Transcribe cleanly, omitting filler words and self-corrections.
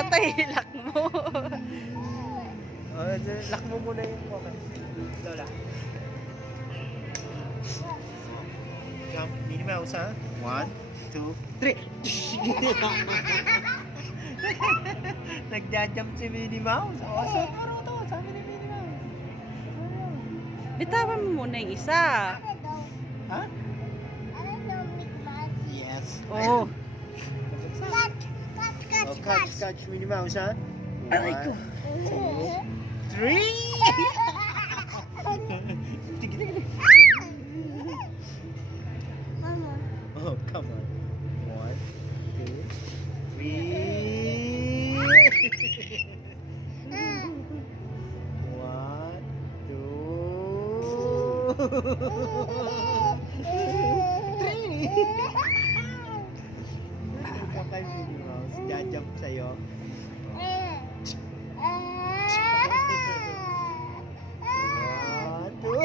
pala tayo, lock mo. Lock mo muna yung walker. Lola. Jump, Minnie Mouse, ha? 1, 2, 3. Nagja-jump si Minnie Mouse. Oh, so to, sabi ni Minnie Mouse. Bitawan mo muna yung isa. Ha? Yes. Oh. Oh, catch, Minnie Mouse, ha? Aray ko. 1, 2, 3. Oh, come on. 1, 2, 3. 1, 2, 3. Ikaw kay Minnie Mouse, jajump sa'yo. 1, 2.